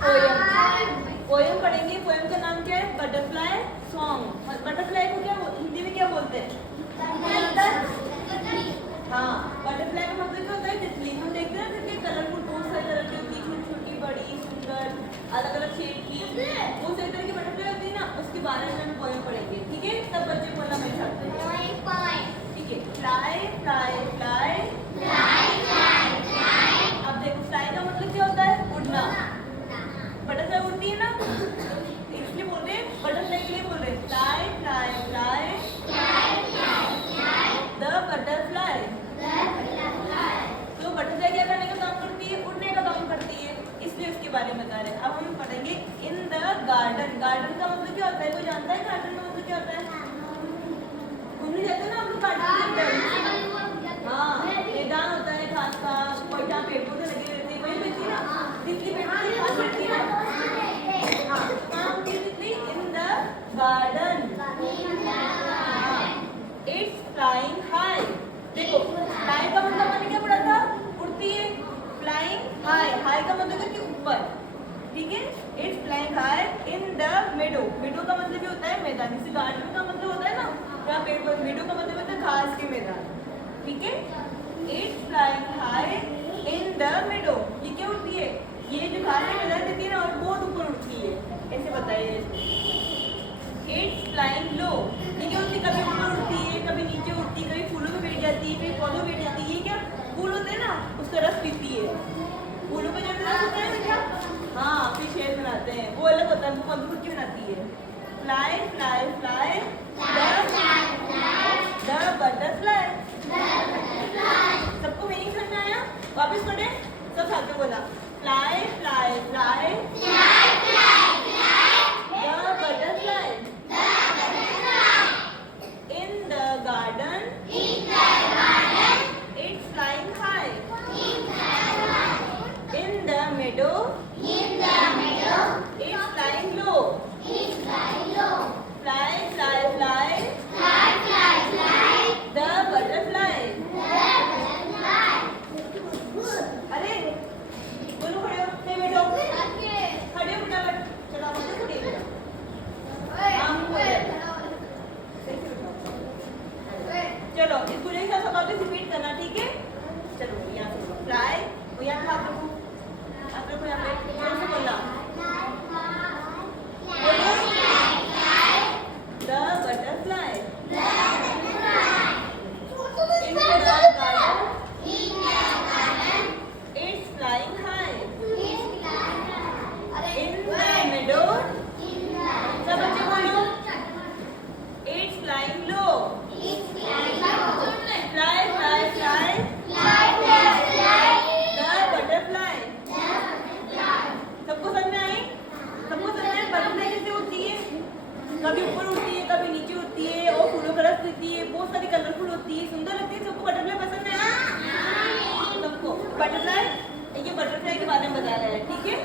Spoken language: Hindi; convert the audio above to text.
पोयम। पोयम पढ़ेंगे। पोयम का नाम क्या है? Butterfly song. बटरफ्लाई को क्या हिंदी में क्या बोलते हैं? हाँ, बटरफ्लाई का मतलब क्या होता है? तितली। हम देखते हैं ना कलरफुल, बहुत सारे कलर की होती है, छोटी छोटी, बड़ी, सुंदर, अलग अलग शेप की, वो सही तरह की बटरफ्लाई होती है ना, उसके बारे में हम पोयम पढ़ेंगे। ठीक है, सब बच्चे बोलना मेरे साथ में। ठीक है, फ्लाई फ्लाई फ्लाई। अब देखो, फ्लाई का मतलब क्या होता है? उड़ना। बटरफ्लाई उड़ती है ना, इसलिए बोल रहे हैं, बटरफ्लाई के लिए बोल रहे हैं fly fly fly the butterfly. तो बटरफ्लाई क्या करने का काम करती है? उड़ने का काम करती है, इसलिए उसके बारे में बता रहे हैं। अब हम पढ़ेंगे इन द गार्डन। गार्डन का मतलब क्या होता है? कोई जानता है गार्डन का मतलब क्या होता है? घूमने जाते हैं ना आप लोग गार्डन के अंदर। हाँ, मैदान होता है घास का, कोई जहाँ पेड़ पौधे लगे रहते हैं वही रहती है ना, तितली पेड़ पौधे घास रहती है ना। हाँ, कहाँ होती है तितली? In the garden. It's flying high. देखो, फ्लाई का मतलब मैंने क्या पढ़ा था? उड़ती है। फ्लाइंग हाई, हाई का मतलब है कि ऊपर। ठीक है, it's flying high in the meadow. Meadow का मतलब भी होता है मैदान। जैसे गार्डन का मतलब होता है ना, जहाँ पेड़ पौधे। मेडो का मतलब होता है घास के मैदान। ठीक है, it's flying high in the मेडो। ये क्या उड़ती है? ये जो घास के मैदान रहती है ना, और बहुत ऊपर उड़ती है, ऐसे बताइए। इट्स फ्लाइंग लो। ये क्या उड़ती? कभी ऊपर उड़ती है, कभी नीचे उड़ती है, कभी फूलों में बैठ जाती है, कभी पौधों में बैठ जाती है। ये क्या फूल होते हैं ना, उसका रस पीती है। फूलों का जो रस होता है क्या? हाँ, फिर शहद बनाते हैं, वो अलग होता है, वो खुद की बनाती है। Fly fly fly the butterfly. सबको मीनिंग समझ में आया? वापस पढ़े, सब साथ में बोला। Fly fly fly the butterfly in the garden. It's flying high in the meadow. It's flying low. Fly, fly, fly. The butterfly. अरे दोनों खड़े हो, नहीं बैठो, खड़े हो फटाफट, चलो आप खड़े हो। चलो, इस पूरे के साथ सब वापस रिपीट करना, ठीक है? चलो, यहाँ से फ्लाई, वो यहाँ पे आप लोगों, आप लोग को यहाँ पे जोर से बोलना। The butterfly in the garden. It's flying high in the meadow. सब बच्चे बोलो। It's flying low. Fly, fly, fly. The butterfly. सबको समझ में आई? सबको समझ में? बटरफ्लाई कैसे उड़ती है? कभी ऊपर उड़ती है, कभी नीचे उड़ती है, और फूलों का रस पीती है, बहुत सारी कलरफुल होती है, सुंदर लगती है। सबको बटरफ्लाई पसंद है ना? सबको बटरफ्लाई, ये बटरफ्लाई के बारे में बता रहा है, ठीक है?